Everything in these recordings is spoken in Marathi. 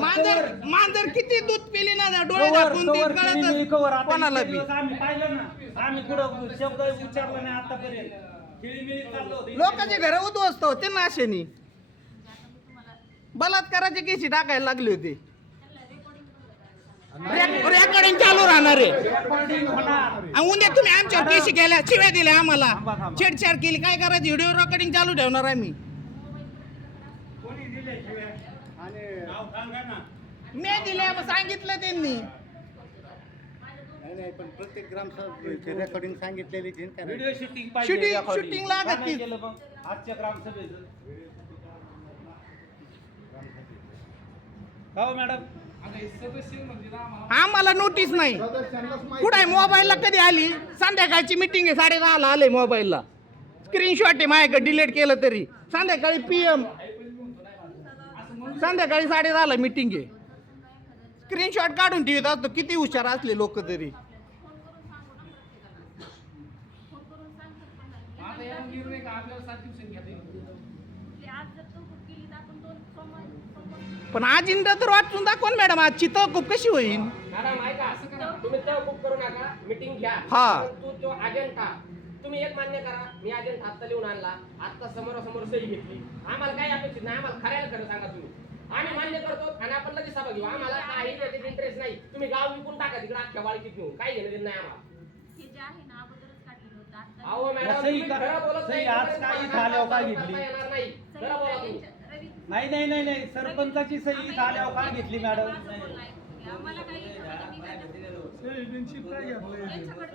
मांजर मांजर किती दूध पिली ना डोळे दाखवून ते कळत कोणाला बी? आम्ही पाहिलं ना आम्ही कुठं शब्द उच्चारला नाही आतापर्यंत लोकांचे घर उद्ध्वस्त होते ना अशेनी. बलात्काराचे केसी टाकायला लागले होते. रेकॉर्डिंग चालू राहणार आहे. रेकॉर्डिंग होणार. आणि उद्या तुम्ही आमच्यावर केसी केल्या शिव्या दिल्या आम्हाला. छेडछाड केली काय करायची? व्हिडिओ रेकॉर्डिंग चालू ठेवणार आम्ही कोणी दिले शिव्या? नाव सांगा ना. मी दिले मग सांगितलं त्यांनी. नाही नाही पण प्रत्येक ग्रामसभेचे रेकॉर्डिंग सांगितलेली आहे का? नाही? व्हिडिओ शूटिंग Shooting- shooting लागत ती. केलं मग. आजच्या ग्रामसभेचं. हो मॅडम? आम्हाला नोटीस नाही. कुठे मोबाईलला कधी आली? संध्याकाळची मिटिंग आहे साडे दहाला आले मोबाईलला स्क्रीनशॉट आहे माझ्याकडे डिलीट केलं तरी. संध्याकाळी पी एम संध्याकाळी साडे दहाला मिटिंग आहे. स्क्रीनशॉट काढून ठेवत असतो किती हुशार असले लोक तरी. पण आज इंद्र तर वाचून दाखवून मॅडम आजची तहकूब कशी होईल मॅडम ऐका तुम्ही तहकूब करू नका मीटिंग घ्या. हा. तुम्ही एक मान्य करा मी अजेंडा आत्ता लिहून आणला. आत्ता समोरासमोर सही घेतली. आम्हाला काही अपेक्षित नाही आम्हाला खऱ्याला खरं सांगा तुम्ही. आम्ही मान्य करतो आणि आपण लगेच सभा घेऊ. आम्हाला काही त्याच्यात इंटरेस्ट नाही. तुम्ही गाव विकून टाका तिकडे अख्ख्या वाळकीत घेऊन. काही घेणं देणं नाही आम्हाला. हे जे आहे ना अगोदरच काढलेलं होतं. आता अहो मॅडम सही तुम्ही करा. खरं बोलत सही नाही, आज तोपर्यंत काही मला झाल्यावर काय करता घेतली? येणार नाही खरं बोला तुम्ही. रवी नाही नाही नाही नाही. सरपंचाची सही झाल्यावर काय घेतली मॅडम? आम्हाला काही यांच्याकडे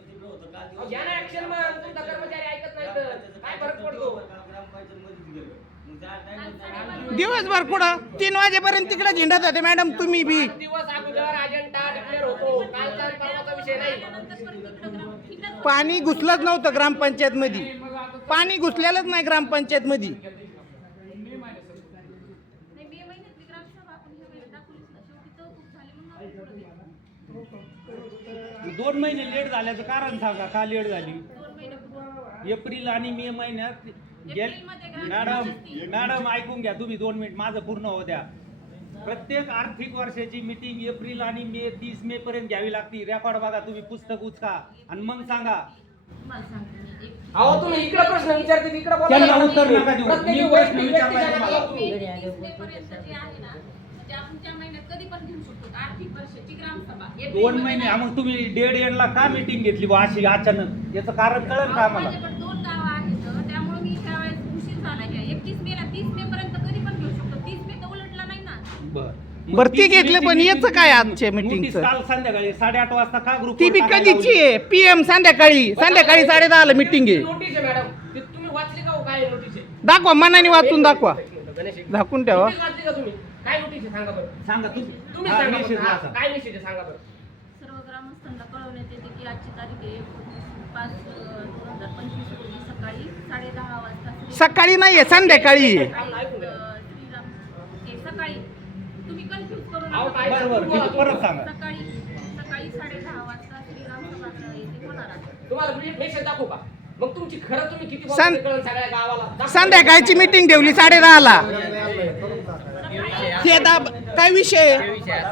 दिलं होतं. अहो, घ्या ना ऍक्शन मग तुमचा कर्मचारी ऐकत नाही तर. काय फरक पडतो? दिवसभर कुठं तीन वाजेपर्यंत तिकडे झेंडत होते मॅडम तुम्ही बी. पाच दिवस अगोदर अजेंडा डिक्लेअर होतो. कालचा आणि परवाचा विषय नाही. आल्यानंतर परत तिकडं ग्राम फिरत पाणी घुसलंच नव्हतं ग्रामपंचायत मध्ये पाणी घुसलेलंच नाही ग्रामपंचायत मध्ये नाही मे महिन्यातली ग्रामसभा आपण ह्या वेळेस दाखवलीच ना शेवटी तहकूब झाली म्हणून आम्ही पुढे गेलो. दोन महिने लेट झाल्याचं कारण सांगा का लेट झाली दोन महिने पूर्वी एप्रिल आणि मे महिन्यात गेल एप्रिलमध्ये मॅडम मॅडम ऐकून घ्या तुम्ही दोन मिनिट माझं पूर्ण होऊ द्या प्रत्येक आर्थिक वर्षाची मीटिंग एप्रिल आणि मे तीस मे पर्यंत घ्यावी लागती रेकॉर्ड बघा तुम्ही पुस्तक उचका आणि मग सांगा तुम्हाला सांगते मी एक अहो तुम्ही इकडे प्रश्न विचारते तिकडे त्यांना. उत्तर नका देऊ. मी प्रश्न तुम्हाला. तीस जे आहे ना म्हणजे आपण त्या महिन्यात कधी पण घेऊ शकतो आर्थिक वर्षाची ग्रामसभा. एप्रिलमध्ये दोन महिने हा, मग तुम्ही डेड एंडला का मीटिंग घेतली बुवा अशी अचानक? याचं कारण कळेल का आम्हाला? माझ्याकडे दोन गावं आहेत. त्यामुळे मी त्यावेळेस उशीर झाला घ्या एकतीस मेला तीस मे पर्यंत कधी पण घेऊ शकतो. तीस मे तर उलटला नाही ना. बर. बरं, ती घेतली पण याचं काय आजच्या meetingचं? काल संध्याकाळी साडेआठ वाजता का ग्रुप ती बी कधीची आहे? पीएम संध्याकाळी. संध्याकाळी साडे दहाला मिटिंग आहे. नोटीस आहे मॅडम. ती तुम्ही वाचली का हो? काय नोटीस आहे दाखवा मनाने वाचून दाखवा. गणेश एक- झाकून ठेवा. नोटीस वाचली का तुम्ही? काय नोटीस आहे सांगा बरं सांगा तुम्ही तुम्ही हा, सांगा message बरं. हा, वाचा. काय मेसेज आहे सांगा बरं सर्व ग्रामस्थांना कळवण्यात येते की आजची तारीख आहे पाच अं, दोन हजार पंचवीस रोजी सकाळी साडे दहा वाजता श्री- सकाळी नाहीये संध्याकाळी आहे. थांब ना, ऐकून घ्या. अं, श्रीराम हे सकाळी तुम्ही कन्फ्युज करू अहो, नका काय- बरं बरं ठीक, परत सांगा सकाळी सकाळी साडे दहा वाजता श्रीराम सभा येथे होणार आहे तुम्हाला मेसेज दाखवू का मग तुमची खरं तुम्ही किती सं- बोलता ते कळलं सगळ्या गावाला दाखवा. संध्याकाळची मिटिंग ठेवली साडे दहाला ते दाब काय विषय?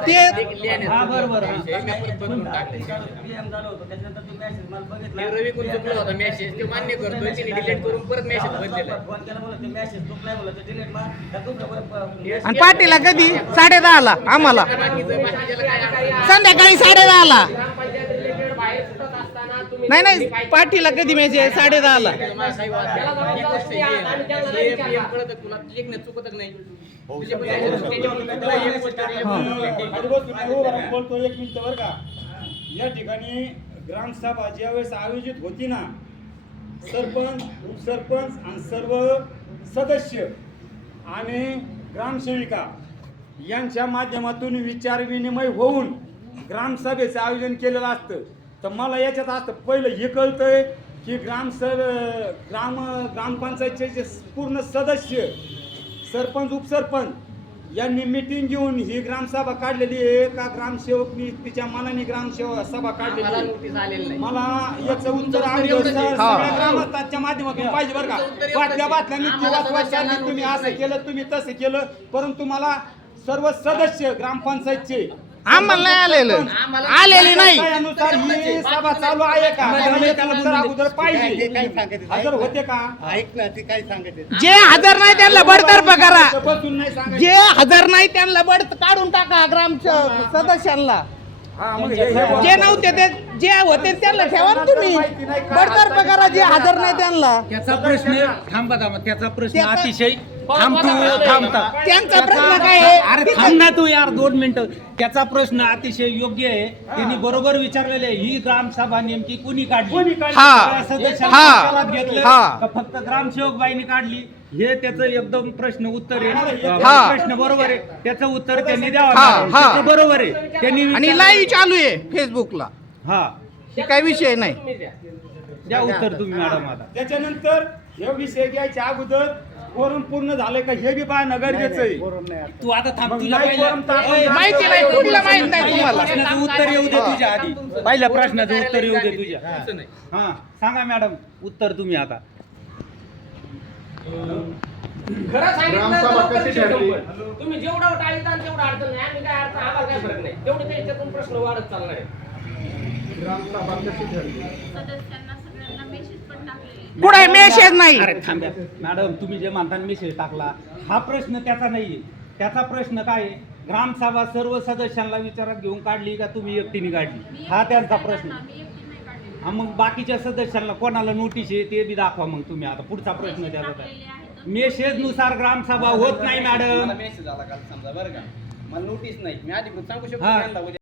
ते बरं बरं रवी कोण चुकला होता मेसेज ते मान्य करतो तिने डिलीट करून परत मेसेज बदलेला आणि पार्टीला कधी? साडे दहाला आम्हाला. संध्याकाळी साडे दहाला असताना तुम्ही नाही नाही पार्टीला कधी मेसेज साडे दहाला त्यांना हे- हे बोलतो एक मिनिट बरं का. या ठिकाणी ग्रामसभा ज्यावेळेस आयोजित होती ना सरपंच उपसरपंच आणि सर्व सदस्य आणि ग्रामसेविका यांच्या माध्यमातून विचार विनिमय होऊन ग्रामसभेचं आयोजन केलेलं असतं. तर मला याच्यात असतं पहिलं हे कळतंय की ग्रामसभ ग्राम ग्रामपंचायतचे जे पूर्ण सदस्य सरपंच उपसरपंच यांनी मिटिंग घेऊन ही ग्रामसभा काढलेली आहे का ग्रामसेवकनी तिच्या मनाने ग्रामसेवक सभा काढलेली मला आहे नोटीस आलेलं नाही मला याचं उत्तर एवढंच आहे. हा. ग्रामस्थांच्या माध्यमातून पाहिजे बरं का तुमचं उत्तर बाटल्या एवढंच आहे. बाटल्यांनी आम्हाला किंवा सदस्यांना वाचांनी तुम्ही असं. केलं तुम्ही तसं केलं परंतु मला सर्व सदस्य ग्रामपंचायतचे आम्हाला नाही आलेलं. आलेली नाही. ही सभा चालू आहे का? उत्तर अगोदर पाहिजे हजर होते? का ऐक ना ते काय सांगते जे हजर नाही त्यांना बडतर्फ करा. बसून नाही सांगायचं. जे हजर नाही त्यांना बड काढून टाका ग्राम सदस्यांना. हा, मग हे- हे- जे नव्हते ते जे होते त्यांना ठेवा ना तुम्ही. बडतर्फ करा जे हजर नाही त्यांना. त्याचा प्रश्न थांबा थांबा. त्याचा प्रश्न त्याचा- अतिशय थांब तू थांबता त्यांचा प्रश्न काय आहे? अरे थांब ना तू यार दोन मिनिटं. त्याचा प्रश्न अतिशय योग्य आहे. त्यांनी बरोबर विचारलेले. ही ग्रामसभा नेमकी कुणी काढली? कोणी काढली? हा. सगळ्या सदस्यांनी हा. विचारात घेतलं? हा. का फक्त ग्रामसेवक बाईने काढली? हे त्याचं एकदम प्रश्न उत्तर आहे. हा. प्रश्न बरोबर आहे. त्याचं उत्तर त्यांनी द्यावं हा, लागेल. हा. त्याचं बरोबर आहे. त्यांनी आणि विचारलं- लाईव्ह चालू आहे फेसबुकला हा. हे काही विषय नाही. द्या उत्तर तुम्ही मॅडम आता. त्याच्यानंतर हे विषय घ्यायच्या अगोदर कोरम पूर्ण झालंय का हे बी पाहणं गरजेचं आहे. तू आता थांब तुला नाही पहिल्या- कोरम तर आपण- ए, माहिती नाही कुठलं माहीत नाही तुम्हाला? प्रश्नाचं उत्तर येऊ दे तुझ्या आधी. पहिल्या प्रश्नाचं उत्तर येऊ दे तुझ्या. हा सांगा मॅडम. उत्तर तुम्ही आता. खरं सांगितलं तर. तुम्ही जेवढं टाळीता तेवढं अडचण नाही. आम्ही काय अडचण आम्हाला काय फरक नाही. तेवढं त्याच्यातून प्रश्न वाढत चालणार आहे. सदस्यांना सगळ्यांना मेसेज पण टाकलेले कुठे मेसेज नाही? अरे थांब्या मॅडम तुम्ही जे म्हणता मेसेज टाकला हा प्रश्न त्याचा नाहीये. त्याचा प्रश्न काय आहे? ग्रामसभा सर्व सदस्यांना विचारात घेऊन काढली का तुम्ही एकटीने काढली? हा त्यांचा प्रश्न. हा मग बाकीच्या सदस्यांना कोणाला नोटीस आहे ते बी दाखवा मग तुम्ही आता. पुढचा प्रश्न त्याचा काय? मेसेजनुसार ग्रामसभा होत नाही मॅडम. मला मेसेज आला काल समजा बरं का. मला नोटीस नाही. मी अधिकृत सांगू शकतो हा. त्यांना. उद्या